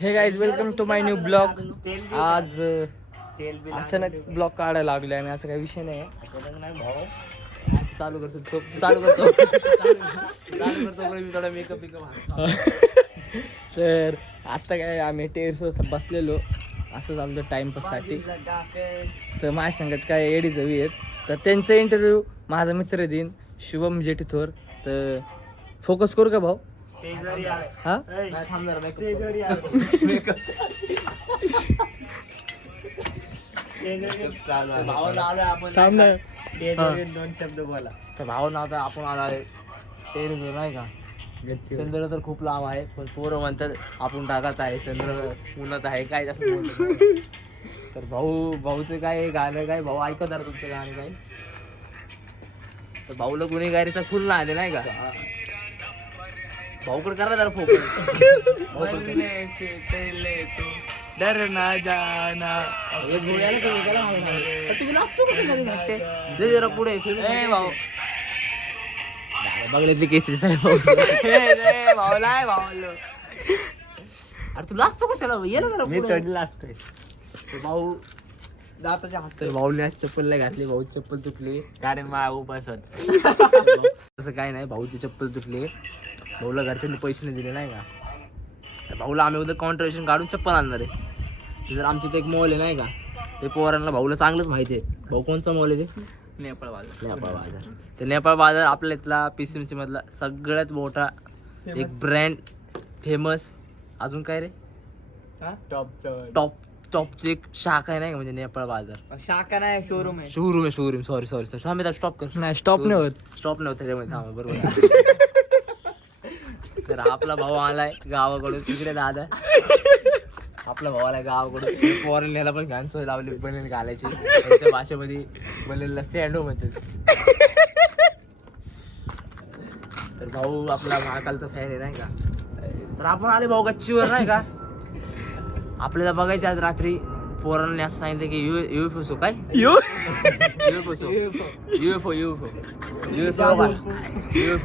हे guys welcome to my new blog. आज अचानक ब्लॉग काढायला लागले आणि असं काही विषय नाही. अचानक नाही भाऊ, चालू करतो मी थोडा मेकअप तर आता काय आम्ही टेरेसवर बसलेलो असंच आमच्या टाइमपाससाठी. तर माझ्या संगत काय एडी जवी आहेत, तर त्यांचा इंटरव्ह्यू माझा मित्र देईन शुभम जेठीथोर. तर फोकस करू का भाऊ? हा दोन शब्द बोला. तर भावना आता आपण आला टेरेसवर नाही का. चंद्र तर खूप लांब आहे, पण पोरं म्हणतात आपण ढगात आहे, चंद्र उन्हात आहे, काय जास्त बोलतो. तर भाऊचं काय गाणं काय भाऊ ऐकत आहे तुमचं गाणं काय. तर भाऊला गुन्हेगारीचा फुल ना आले नाही का. भाऊकडे करा जरा फोकस. डर ना जाना. एक गोळ्याला कमी केला तुम्ही नाचतो कसं घरी नाट्य दे जरा पुढे भाऊ बघले केसरी साहेब. भाऊला भाऊ अरे तू नाचतो कशाला ये ना जरा मी पुढे. चढला असतोय. भाऊ दाताच्या हात तर भाऊने आज चप्पल नाही घातली, भाऊ चप्पल तुटली. कारण मा उपास असं काय नाही, भाऊची चप्पल तुटली. भाऊला घरच्यांनी पैसे नाही दिले नाही का. तर भाऊला आम्ही उद्या कॉन्ट्रिब्युशन काढून चप्पल आणणार आहे. जर आमच्या इथे एक मॉल आहे नाही का, ते पोरांना भाऊला चांगलंच माहिती आहे. भाऊ कोणचा मॉल आहे ते? नेपाळ बाजार. नेपाळ बाजार. ते नेपाळ बाजार आपल्या इथला PCMC मधला सगळ्यात मोठा एक ब्रँड फेमस. अजून काय रे टॉपची एक शाखा आहे नाही का, म्हणजे नेपाळ बाजार. शाखा नाही, शोरूम आहे. शोरूम सॉरी थांब स्टॉप कर. नाही स्टॉप नाही होत त्याच्यामध्ये. थांब बरोबर. तर आपला भाऊ आलाय गावाकडून तिकडे दादा. आपला भाऊ आलाय गावाकडून. पोरांना पण घाण सवय लावली बनेल घालायची. त्यांच्या भाषेमध्ये बनेलला सँडो म्हणतात. तर भाऊ आपला महाकालचा फॅन आहे नाही का. तर आपण आले भाऊ गच्चीवर नाही का. आपल्याला बघायचं आज रात्री. पोरांनी असं सांगितलं की युएफओ काय युएफओ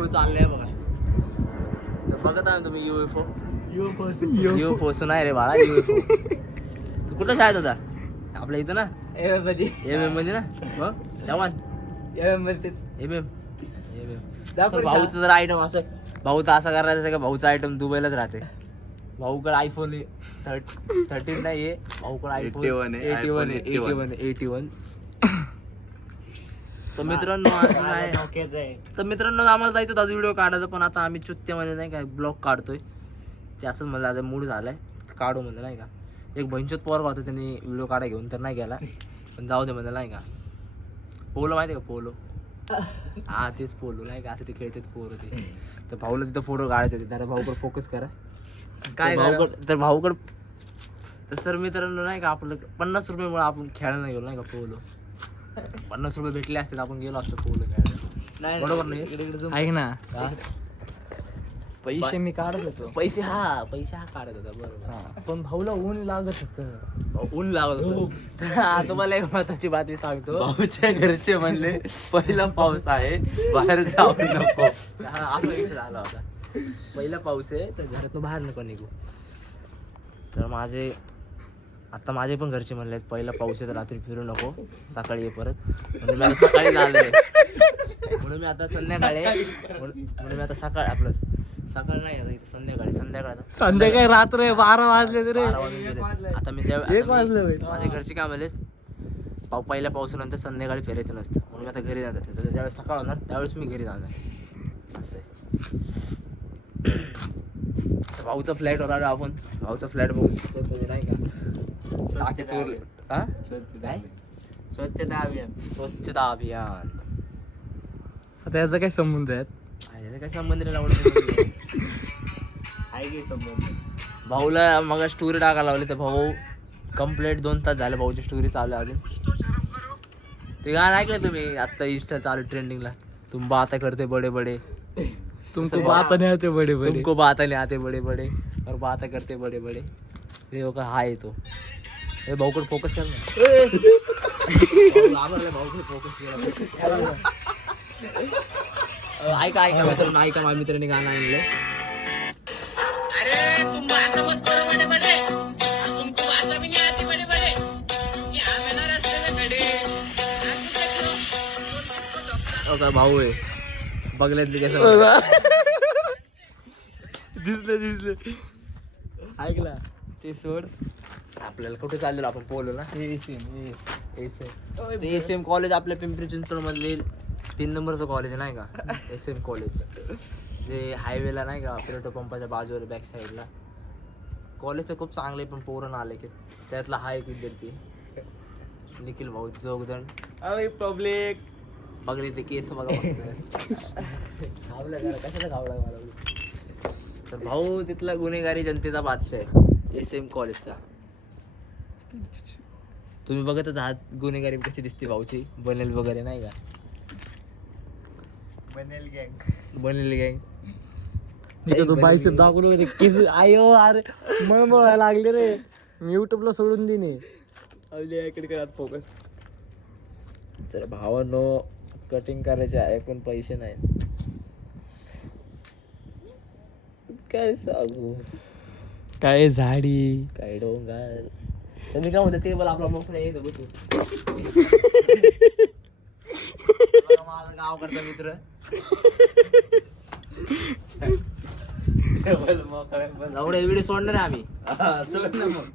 चाललंय बघा. तर बघत आहे तुम्ही युएफओ नाही रे बाळा. युएफओ तू कुठं शाळेत होता? आपल्या इथं ना MM मध्ये ना. मग चव्हाण MM. भाऊचं जर आयटम असं भाऊचं असं करायचं का, भाऊचा आयटम दुबईलाच राहते. भाऊकडे आयफोन 13 नाही आहे, भाऊकडे आयफोन 81. तर मित्रांनो आम्हाला जायचं होतं व्हिडिओ काढायचं, पण आता आम्ही चुत्त्यामध्ये नाही का ब्लॉग काढतोय. ते असंच म्हणलं आता मूड झालाय काढू म्हणलं नाही का. एक भंचोत पोरगा होता, त्यांनी व्हिडिओ काढा घेऊन तर नाही गेला, पण जाऊ दे म्हणलं नाही का. पोलो माहिती का पोलो? हा तेच पोलो नाही का, असं ते खेळतात पोरं ते. तर भाऊला तिथं फोटो काढायचे होते. तर भाऊकडे फोकस करा काय तर भाऊकडे. तर सर मित्रांनो नाही का, आपलं 50 रुपयामुळे आपण खेळायला नाही गेलो नाही का पोलो. 50 रुपये भेटले असते आपण गेलो असतो पोलो खेळायला. बरोबर नाही? ऐक ना, पैसे मी काढत होतो. पैसे हा काढत होता बरोबर. पण भाऊला ऊन लागत होतं. ऊन लागत होतं. तुम्हाला एक महत्वाची बातमी सांगतो. भाऊच्या घरचे म्हणले पहिला पाऊस आहे, बाहेर जाऊ नको. हा असा विषय झाला होता. पहिला पाऊस आहे तर घरातून बाहेर नको निघू. तर माझे पण घरचे म्हणले पहिला पाऊस आहे तर रात्री फिरू नको, सकाळी ये परत. म्हणून मी आता सकाळी झाले, म्हणून मी आता संध्याकाळी आपलं सकाळ नाही आता संध्याकाळी रात्र 12 वाजले तरी. आता मी माझ्या घरचे काय म्हणले, पहिल्या पावसानंतर संध्याकाळी फिरायचं नसतं, म्हणून मी आता घरी जाणार. तर ज्यावेळेस सकाळ होणार त्यावेळेस मी घरी जाणार असं आहे. भाऊचा फ्लॅट होता आपण. भाऊचा फ्लॅट बघू शकतो तुम्ही नाही का. टाके चोरले. काय स्वच्छता अभियान. आता याचा काय संबंध आहे? काय संबंध नाही लावलं. भाऊला मग स्टोरी टाकायला लावली, तर भाऊ कंप्लीट 2 तास झाले भाऊची स्टोरी चालू आहे अजून. ते गाणं ऐकलं तुम्ही आता इंस्टा चालू ट्रेंडिंगला, तुम बात करते बडे बडे, तुमको बात नहीं आते बड़े बड़े और बात करते बड़े बड़े. हे का हाय तो हे भाऊकडे फोकस कर ना. भाऊकडे फोकस केला. ऐका माझ्या मित्राने गाणं आणलंय. का भाऊ आहे बघल्यातली कसं दिसलं ऐकला ते सोड. आपल्याला कुठे चाललेलो आपण पोहलो ना एसएम कॉलेज आपल्या पिंपरी चिंचवड मधले 3 नंबरचं कॉलेज नाही का एसएम कॉलेज जे हायवेला नाही का पेट्रोल पंपाच्या बाजूवर बॅक साईडला कॉलेज तर खूप चांगले पण पोरण आले की त्यातला हा एक विद्यार्थी निखिल भाऊ जोगदंड पब्लिक बघले ते केस बघा घावला कशाला घावला मला तर भाऊ तिथला गुन्हेगारी जनतेचा बादशाह आहे एसएम कॉलेजचा. तुम्ही बघतच आहात गुन्हेगारी कशी दिसते भाऊची बनेल वगैरे नाही का बनेल गँग तो बायसेप दाखवलो ते केस आयो अरे मळमळ लागले रे मी युट्यूबला सोडून दिने इकडे फोकस. तर भावांनो कटिंग करायचे आहे पण पैसे नाही काय सांगू काय झाडी काय डोंगर तर मी काय म्हणतो टेबल आपला मोकळा येतो बसू माझा गावकडचा मित्र एवढे व्हिडिओ सोडणार आहे आम्ही सोड ना मग.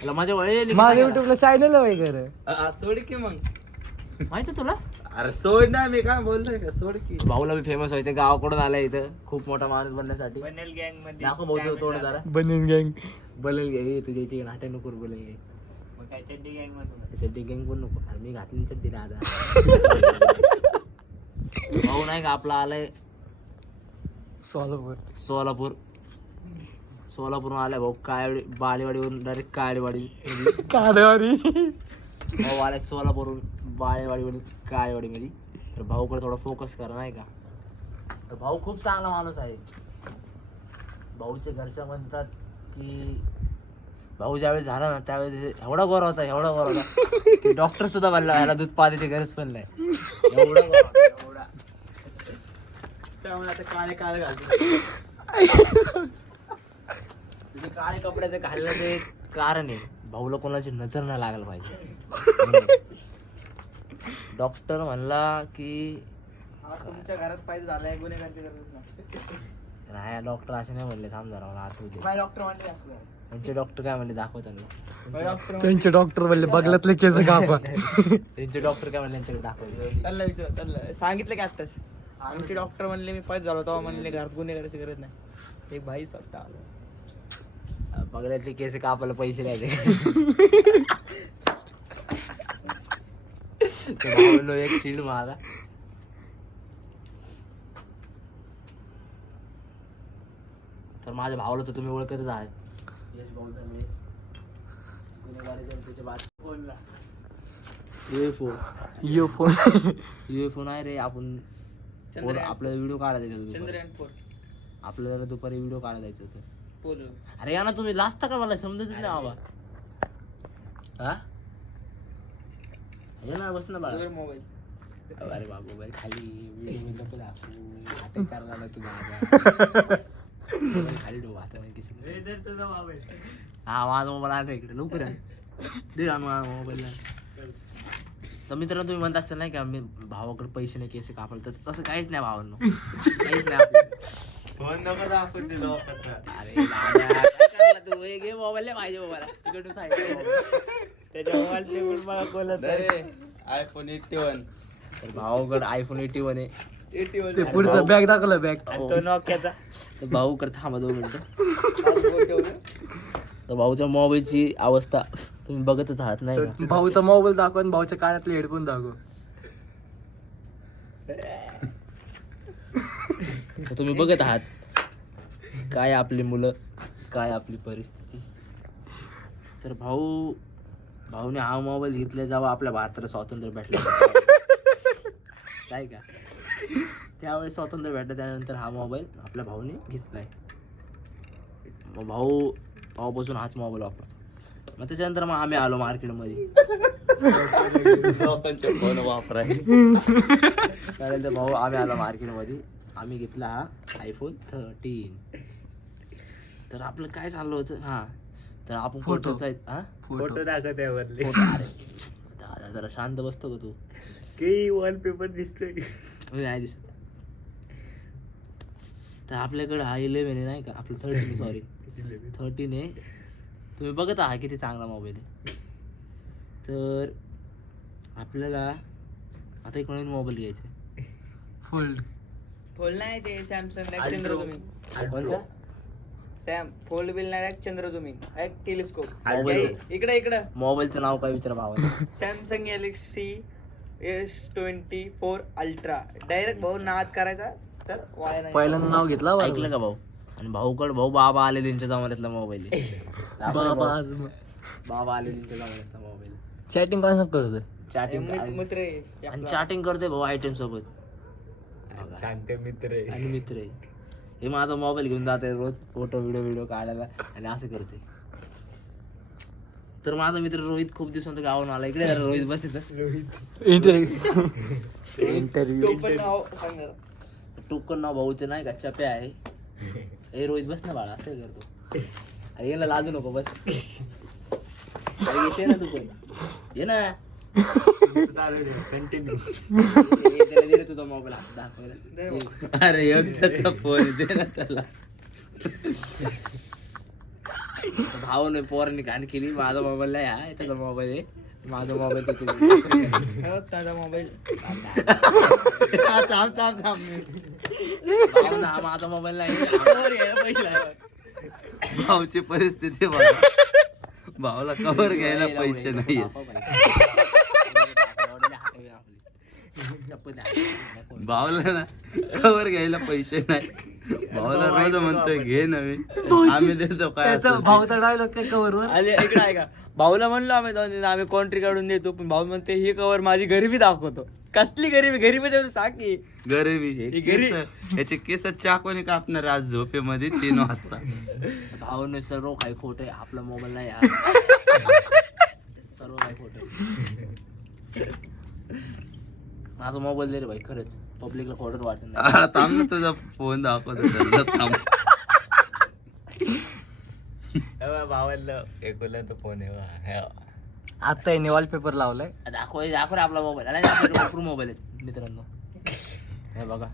मला माझ्या वळे माझ्या युट्यूबला चॅनल आहे खरं. सोड की मग. माहिती तुला अरे सोड ना मी काय बोलतोय का सोड की. भाऊला बी फेमस व्हायचं गावाकडून आलाय इथं खूप मोठा माणूस बनण्यासाठी बनेल गँग मध्ये दाखव भाऊ तोड जरा बनेल गँग बलेल घे तुझ्या इथे नाट्य नको बलेल घे काय चड्डी गँग मध्ये चड्डी गँग पण नको अरे मी घातली चड्डी दादा भाऊ नाही का आपला आलाय सोलापूर सोलापूर आलाय भाऊ काय बाळेवाडीवरून डायरेक्ट काळेवाडी काढेवारी भाऊ आलाय सोलापूरवरून बाळेवाडीवरून काळेवाडीमध्ये तर भाऊकडे थोडा फोकस करा नाही का तर भाऊ खूप चांगला माणूस आहे भाऊच्या घरच्या म्हणतात की भाऊ ज्यावेळेस झाला ना त्यावेळेस एवढा गोरा होता की डॉक्टर सुद्धा म्हणला ह्याला दूध पाण्याची गरज पण नाही एवढा गोरा होता, एवढा त्यामुळे आता काळे घालतो तुझे काळे कपडे ते घालण्याचं एक कारण आहे भाऊला कोणाची नजर नाही लागायला पाहिजे डॉक्टर म्हणला की तुमच्या घरात पाहिजे झालाय गुन्हेगारची गरज नाही डॉक्टर असे नाही म्हणले थांब जरा मला आठवू दे डॉक्टर म्हणले असं त्यांचे डॉक्टर काय म्हणले दाखव त्यांना त्यांचे डॉक्टर म्हणले बगलातले केस कापा त्यांचे डॉक्टर काय म्हणले त्यांच्याकडे दाखवायचे त्यांना विचार त्यांना सांगितलं की आत्ताच आमचे डॉक्टर म्हणले मी पाहिजे झालो तेव्हा म्हणले घरात गुन्हेगाराची गरज नाही एक भाई स्वतः आलो बघल्यातले केस कापायला पैसे द्यायचे तर भाऊला एक चिड मारा तर माझ्या भावाला तर तुम्ही ओळखतच आहात यश भाऊ धर्मे गुन्हेगारी जनतेचे बादशाह UFO नाही रे आपण आपल्याला व्हिडिओ काढायचा होता आपल्याला दुपारी व्हिडिओ काढायचं होतं अरे या ना तुम्ही लाजता का मला समजत नाही बाबा हा ये ना बस ना बाळा मोबाईल अरे बाबा मोबाईल खाली व्हिडिओ मध्ये नको दाखवू नाटक करणार तुझा खाली डोबा आता किसी हा माझा मोबाईल आहे इकडे लवकर दे माझा मोबाईल तर मित्रांनो तुम्ही म्हणत असता नाही का मी भावाकडे पैसे नाही केसे कापले तर तसं काहीच नाही भावांनो काहीच नाही अरे दादा, काय करला तू हे घे मोबाईल पाहिजे मोबाईल तिकडून त्याच्या मोबाईल मला बोलत आयफोन 81 तर भावाकडे आयफोन 81 आहे ते पुढचं बॅग दाखवलं बॅग तो नोकियाचा तर भाऊकडे थांबा 2 मिनिटं तर भाऊच्या मोबाईलची अवस्था तुम्ही बघतच आहात नाही का भाऊचा मोबाईल दाखव आणि भाऊच्या कानातले हेडफोन दाखव तर तुम्ही बघत आहात काय आपली मुलं काय आपली परिस्थिती तर भाऊने हा मोबाईल घेतला जेव्हा आपल्या भारताला स्वातंत्र्य भेटलं काय का त्यावेळेस स्वातंत्र्य भेटलं त्यानंतर हा मोबाईल आपल्या भाऊने घेतलाय मग भाऊपासून हाच मोबाईल वापरतो मग त्याच्यानंतर मग आम्ही आलो मार्केटमध्ये लोकांचे फोन वापराय त्यानंतर भाऊ आम्ही आलो मार्केटमध्ये आम्ही घेतला हा आयफोन 13 तर आपलं काय चाललं होतं हा तर आपण फोटो फोटो दाखव त्यावरले अरे दादा जरा शांत बसतो का तू की वॉलपेपर दिसतोय नाही दिसत. तर आपल्याकडे हा 11 आहे नाही का, आपलं 13 सॉरी 13 आहे. तुम्ही बघत आहात किती चांगला मोबाईल आहे. तर आपल्याला आता एक नवीन मोबाईल घ्यायचा आहे. फोल्ड नाही ते सॅमसंग चंद्रजुमी. कोणता? फोल्ड बिल नाही चंद्रजुमी एक टेलिस्कोप. मोबाईलचं इकडे मोबाईलचं नाव काय विचारा भावाला. Samsung Galaxy S24 ultra. Direct भाऊ नाद करायचा तर वाया नाही. पहिल्यांदा नाव घेतला बरं. ऐकलं का भाऊ? आणि भाऊ बाबा आले त्यांच्या जमान्यातला मोबाईल आहे. बाबा आज बाबा आले त्यांच्या जमान्यातला मोबाईल. चॅटिंग काय करतोय. चॅटिंग मित्र आहे आणि चॅटिंग करतोय भाऊ आयटम सोबत. सांगते मित्र आणि मित्र आहे. हे माझा मोबाईल घेऊन जाते रोज फोटो व्हिडिओ काढायला आणि असं करते. तर माझा मित्र रोहित खूप दिवसांत गावाहून आला. इकडे जरा रोहित बस इथं. इंटरव्ह्यू तो पण नाव सांग जरा. टोकन नाव भाऊचं नाही का, चप्या आहे. ए रोहित बस ना बाळा, असं करतो. अरे ये ना, लाजू नको, बस. अरे येते ना तू पण, ये ना. कंटिन्यू. त्याला दे रे तुझा मोबाईल दाखवायला. अरे एकदाचा फोन दे ना त्याला. भाऊने पोरांनी घाण केली. माझा मोबाईल नाही हा, त्याचा मोबाईल आहे. माझा मोबाईल तर तुझा. त्याचा मोबाईल भाऊ ना, हा माझा मोबाईल नाही. भाऊची परिस्थिती बघा. भाऊला कवर घ्यायला पैसे नाहीये. भाऊला ना कवर घ्यायला पैसे नाही. भाऊला रोज म्हणतोय घे नवीन, आम्ही देतो काय असेल ते. भाऊचा डायलॉग काय कवर आले इकडे आहे का. भाऊला म्हणलो आम्ही कॉन्ट्री काढून देतो, पण भाऊ म्हणते ही कवर माझी गरिबी दाखवतो. कसली गरिबी देऊ सांग की. गरिबी ही गरीब- याचे केस चाकोने कापणार आज झोपेमध्ये 3 वाजता. भाऊने सर्व काही खोट आहे. आपला मोबाईल नाही हा. सर्व काही खोट आहे. माझा मोबाईल दे रे भाई, खरंच पब्लिकला खोटं वाटत नाही. थांब ना, तुझा फोन दाखवतो त्यांना, थांब. भावाला एकुला तो फोन आहे. आता याने वॉलपेपर लावलाय. दाखव रे आपला मोबाईल. आणि आपल्याकडे भरपूर मोबाईल आहेत मित्रांनो. हे बघा,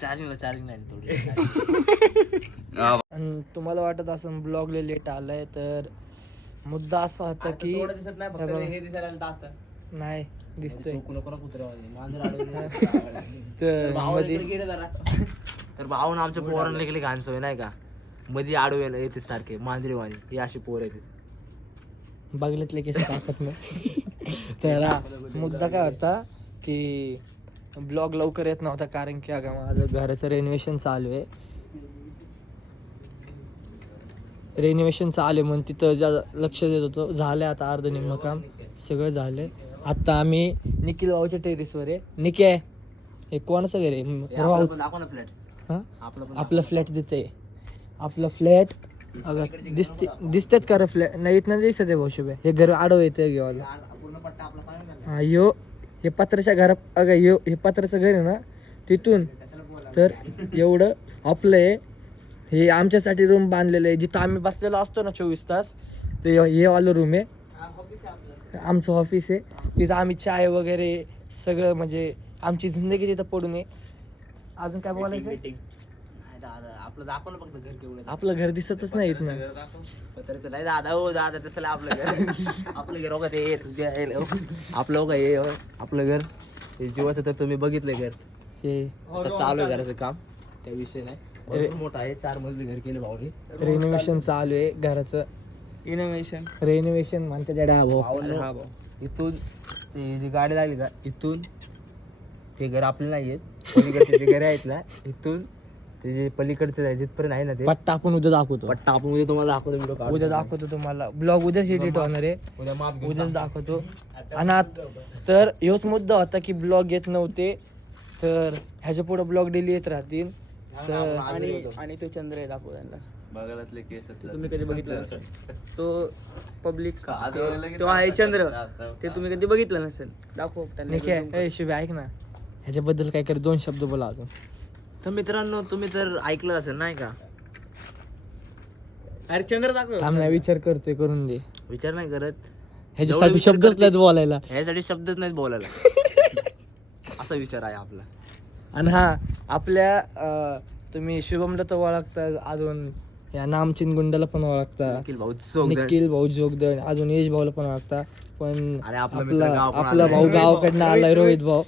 चार्जिंग नाही थोडी. आणि तुम्हाला वाटत असं ब्लॉग लेट आलाय, तर मुद्दा असा होता की दिसत नाही, फक्त हे बघा. हे दिसायला दात. नाही दिसतोय. तर तर मध्ये तर भाऊन आमच्या पोरांना गेली घाण सवय नाही का, मध्ये आडवे येते सारखे मांजरेवाणी. ही अशी पोर येते. बघितले केस टाकत नाही. तर हा मुद्दा काय होता की ब्लॉग लवकर येत नव्हता, कारण की अगं माझं घराचं रेनोव्हेशन चालू आहे. रेनोव्हेशन चालू आहे म्हणून तिथं लक्ष देत होतो. झालं आता अर्ध निम्म काम सगळं झालं. आता आम्ही निखिल भाऊच्या टेरिसवर आहे. निकी आहे, हे कोणाचं घर आहे? भाऊच. दाखव ना फ्लॅट. हा, आपलं आपला फ्लॅट दिसतंय. आपला फ्लॅट अगं दिसतात का रे फ्लॅट? नाही इथं दिसत आहे भाऊ शुभे. हे घर आडवं येतं घेवायला. पूर्ण पट्टा आपला सांग. हा यो हे पत्राच्या घरा अगं यो हे पत्राचं घर आहे ना, तिथून तर एवढं आपलं आहे. हे आमच्यासाठी रूम बांधलेलं आहे, जिथं आम्ही बसलेलो असतो ना 24 तास. ते हे वालं रूम आहे, आमचं ऑफिस आहे. तिथं आम्ही चाय वगैरे सगळं, म्हणजे आमची जिंदगी तिथं पडून आहे. अजून काय बोलायचं? आपलं दाखव ना फक्त घर केवढं. आपलं घर दिसतच नाही इथनं. पत्र्याचं नाही दादा, हो दादा तसं आपलं घर. आपलं घर बघा ते आपलं बघा हे आपलं घर. हे जीवाचं तर तुम्ही बघितलंय घर. हे आता चालू आहे घराचं काम, त्या विषय नाही. भरपूर मोठं आहे. 4 मजली घर केले भाऊने. रेनोव्हेशन चालू आहे घराचं. इनोव्हेशन रेनोव्हेशन म्हणते त्या भाऊ. हा भाऊ. इथून ती जी गाडी लागली का, इथून ते घर आपले नाही आहेत. पलीकडचे जे घर आहेत ना, इथून ते जे पलीकडचे आहे जिथपर्यंत आहे ना ते पट्टा आपण उद्या दाखवतो. पट्टा आपण उद्या तुम्हाला दाखवतो. व्हिडिओ उद्या दाखवतो तुम्हाला. ब्लॉग उद्याच एडिट होणार आहे, उद्या माप घेऊन उद्याच दाखवतो. आणि तर ह्योच मुद्दा होता की ब्लॉग येत नव्हते, तर ह्याच्या पुढे ब्लॉग डेली येत राहतील. तर आणि तो चंद्र आहे दाखव त्यांना. बघायलातले केस तुम्ही कधी बघितलं नसेल तो पब्लिक, तो आहे चंद्र, ते तुम्ही कधी बघितलं नसेल. दाखव त्यांना. शिवाय ऐक ना, ह्याच्याबद्दल काय कर 2 शब्द बोला अजून. तर मित्रांनो, तुम्ही तर ऐकलं असेल नाही का, अरे चंद्र दाखव. थांब ना, विचार करतोय, करून दे. विचार नाही करत. ह्याच्यासाठी विचार शब्दच करते- नाहीत बोलायला. ह्यासाठी शब्दच नाहीत बोलायला. असा विचार आहे आपला. आणि हा आपल्या तुम्ही शुभमला तर ओळखता, अजून या नामचिन गुंडाला पण ओळखता, निखिल भाऊ चोगदळ. निखिल भाऊ जोगदळ, अजून यश भाऊला पण ओळखता. पण अरे आपला मित्र गावाकडून आपला आलाय. भाऊ गावाकडनं आलाय, रोहित भाऊ.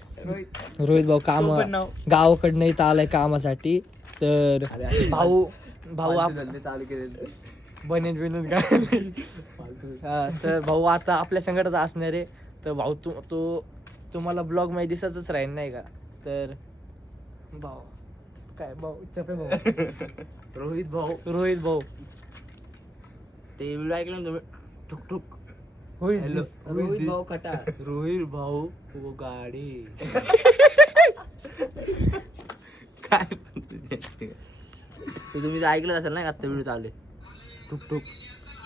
रोहित भाऊ काम तो पण नाव. गावाकडनं इथं आलाय कामासाठी. तर अरे असे भाऊ फालतू धंदे चालू केले. बनेज बिनेज हा, तर भाऊ आता आपल्या संकटात असणार आहे. तर भाऊ तुम्हाला ब्लॉग मध्ये दिसतच राहील नाही का. तर भाऊ काय भाऊ चपे भाऊ रोहित भाऊ ते व्हिडिओ ऐकलं ना तुम्ही? ठुक ठुक. होईल हॅलो. रोहित भाऊ कटा. रोहित भाऊ वो गाडी. काय म्हणतो ते? ते तुम्ही जर ऐकलं असेल ना का आता व्हिडिओ चालले. ठुक ठुक.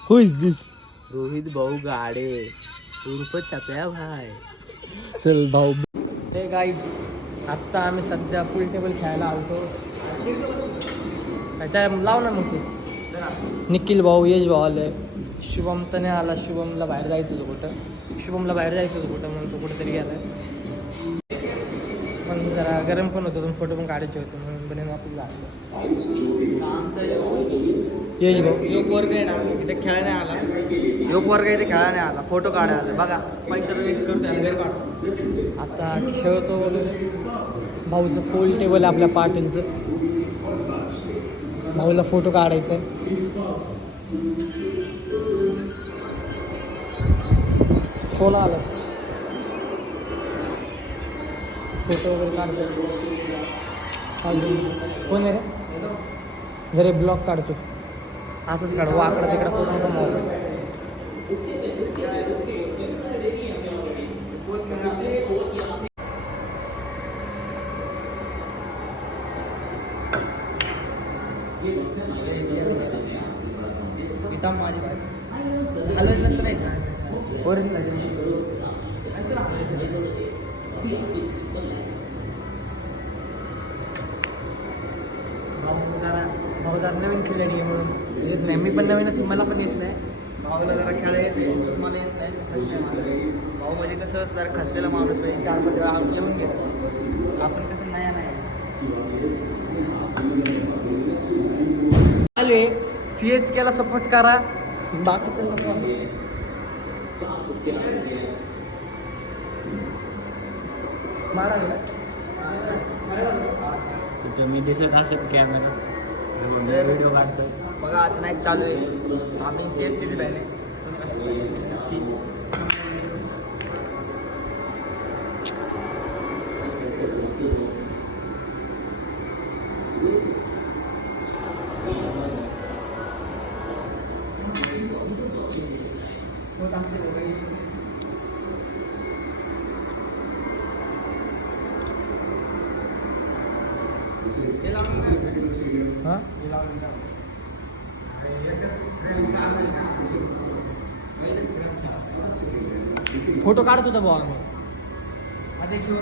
हु इज दिस. रोहित भाऊ गाडे उर्फ चप्या भाई. चल भाऊ. हे गाईज आत्ता आम्ही सध्या पूल टेबल खेळायला आलतो. काय लाव ना मग ते. निखिल भाऊ, यश भाऊ आले, शुभम तर नाही आला. शुभमला बाहेर जायचं होतं कुठं म्हणून तो कुठेतरी गेला. पण जरा गरम पण होतं, तुम्ही फोटो पण काढायचे होते म्हणून बने वापस झालं. आमचा यश भाऊ योग वर्ग आहे ना इथे खेळायला आला. योग वर्ग इथे खेळायला आला, फोटो काढायला आला. बघा पैसा तर वेस्ट करतोय आणि घरी काढतो. आता खेळतो वगैरे. भाऊचं पोल टेबल आहे आपल्या पाटीलचं. भाऊला फोटो काढायचा आहे. फोन आला, फोटो वगैरे काढतो. कोण आहे रे? जरे ब्लॉग काढतो. असंच काढ, वाकडा तिकडा फोटो नको मोबाईल. इथं माझी बाई हलत नसतं नाही का? भाऊ जरा नवीन खिलाडी आहे म्हणून येत नाही. मी पण नवीनच, मला पण येत नाही. भाऊला जरा खेळा येते, तसं मला येत नाही. फर्स्ट टाइम आला. भाऊ म्हणजे कसं जरा खसलेला माणूस आहे, 4-5 वेळा येऊन गेला. आपण कसं नाही आले CSK ला सपोर्ट करा. बाकीचं नको. मारा गेला. तुम्ही दिसत असेल कॅमेरा व्हिडिओ काढतोय. बघा आज मॅच चालू आहे. आम्ही CSK फॅन आहे. होत असते बघा इशू. हां फोटो काढत होता बॉल मग. आता खेळ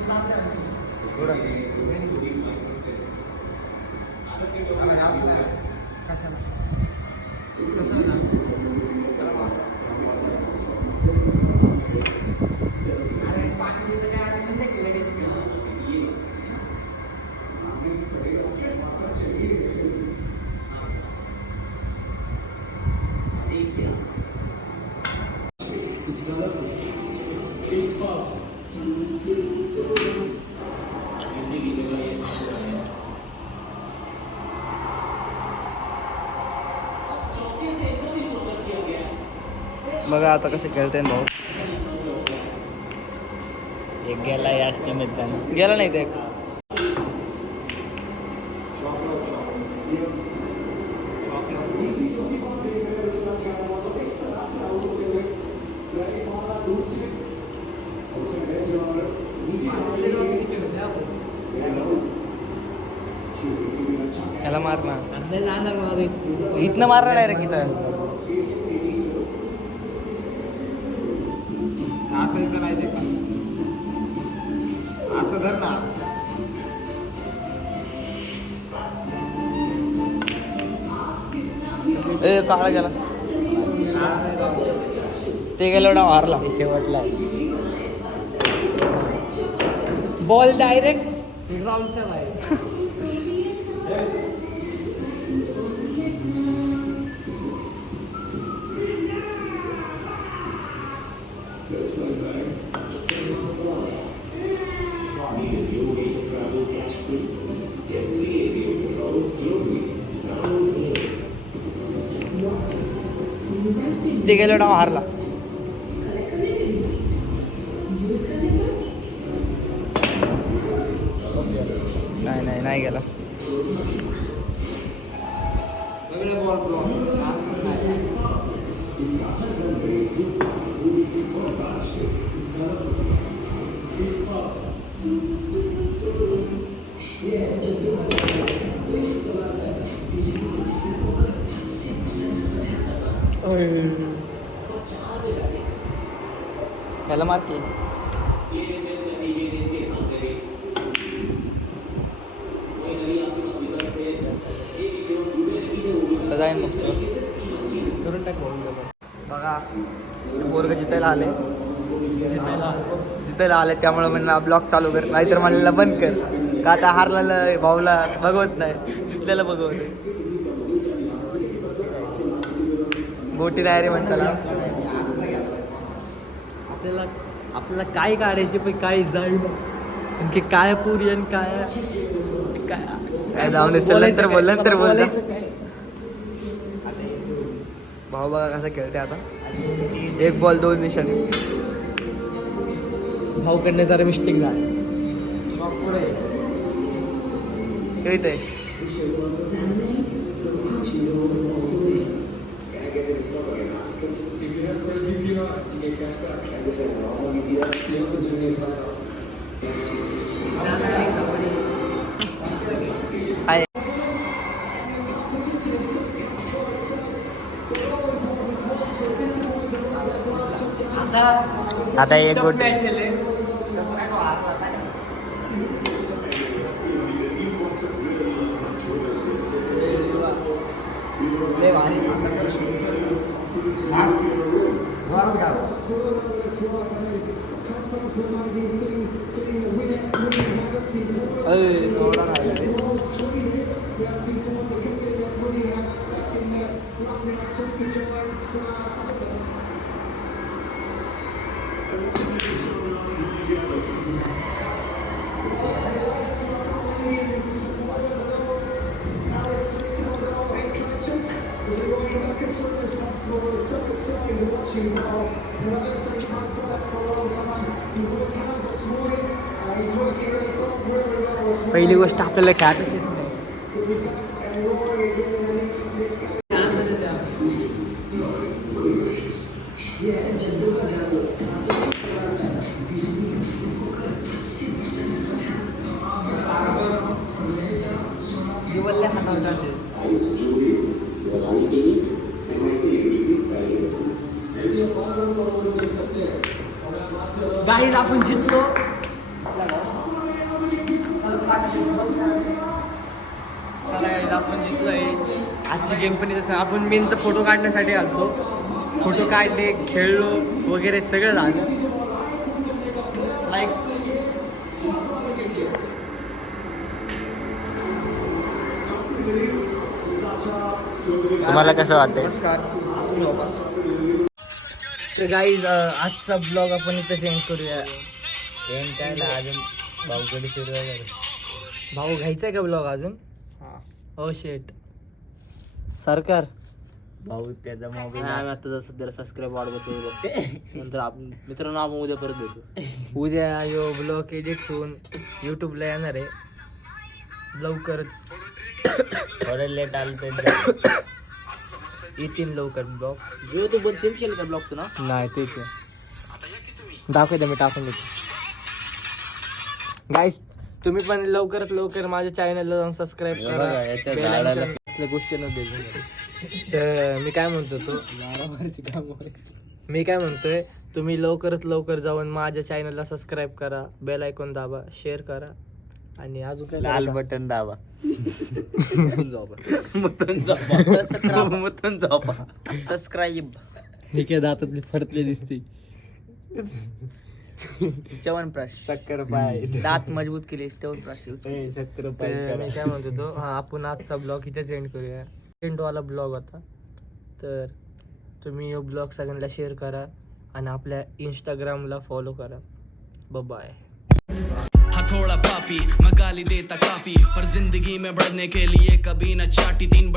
कशाला बघा आता कसं खेळते भाऊ. एक गेला याच निमित्तानं. गेला नाही ते. याला मार ना. जाणार मग इथनं मारणार डायरेक्ट इथं. असायचं नाही ते पण असं धर ना असं. ए काळा गेला. ते गेलो डाव हारला शेवटला. बॉल डायरेक्ट ग्राउंडच्या बाहेर. ते गेलो डाव हारला. नाही गेला. याला मारते. जाईन मग करून टाक बघा पोरग जितायला आले त्यामुळे म्हणलं ब्लॉग चालू कर, नाहीतर म्हणलेला बंद कर. का आता हारलेला भाऊला बघवत नाही, जितल्याला बघवत. बोटी नाही रे म्हणताना. आपल्याला काय काढायचे पण काय जाईल आणखी काय पुरी आणि काय काय जाऊन तर बोलायचं काय. भाऊ बघा कसा खेळते आता. 1 बॉल 2 निशाणे. भाऊ कडनं जरा मिस्टेक झाला. खेळते आता एक गोट. पहिली गोष्ट आपल्याला खेळायची जीवनल्या हातावर. गाईज आपण जिंकलो. आपण जिंकलोय. आजची गेम पण तसं आपण मेन तर फोटो काढण्यासाठी आलतो. फोटो काढले, खेळलो वगैरे सगळं झालं. लाईक तुम्हाला कसं वाटतंय? तर गाईज आजचा ब्लॉग आपण इथं सेंड करूया. एंड काय अजून भाऊकडे सुरू आहे. भाऊ घ्यायचा आहे का ब्लॉग अजून? हो शेट सरकार भाऊ त्याचा मोबाईल आम्ही आता सध्याला सबस्क्राईब वाढवतो बघते. नंतर आपण मित्रांनो आपण उद्या परत भेटू. उद्या यो ब्लॉग एडिट होऊन यूट्यूबला येणार आहे लवकरच. थोडं लेट आलं तर येतील लवकर ब्लॉग. जो तू पण चेंज केलं का ब्लॉगचं ना? नाही तेच दाखवते मी टाकून देतो. गाईस तुम्ही पण लवकरात लवकर माझ्या चॅनलला जाऊन सबस्क्राईब करा. याच्या Bell झाडाला icon असल्या गोष्टी न दे. तर मी काय म्हणतोय तुम्ही लवकरात लवकर जाऊन माझ्या चॅनलला सबस्क्राईब करा, बेल आयकॉन दाबा, शेअर करा आणि अजून काय लाल बटन दाबा. जाऊ आपण. सबस्क्राईब. हे काय दातातले फडतले दिसते. च्यवनप्राश शक्कर पाय दात मजबूत केले च्यवनप्राश use केले. शक्कर तर मी काय म्हणतो तो हा आपण आजचा ब्लॉग इथेच एंड करूया. एंडवाला ब्लॉग होता. तर तुम्ही हा ब्लॉग सगळ्यांना शेअर करा आणि आपल्या इंस्टाग्रामला फॉलो करा. बाय. थोड़ा पापी मैं गाली देता काफी पर जिंदगी में बढ़ने के लिए कभी न चाटी 3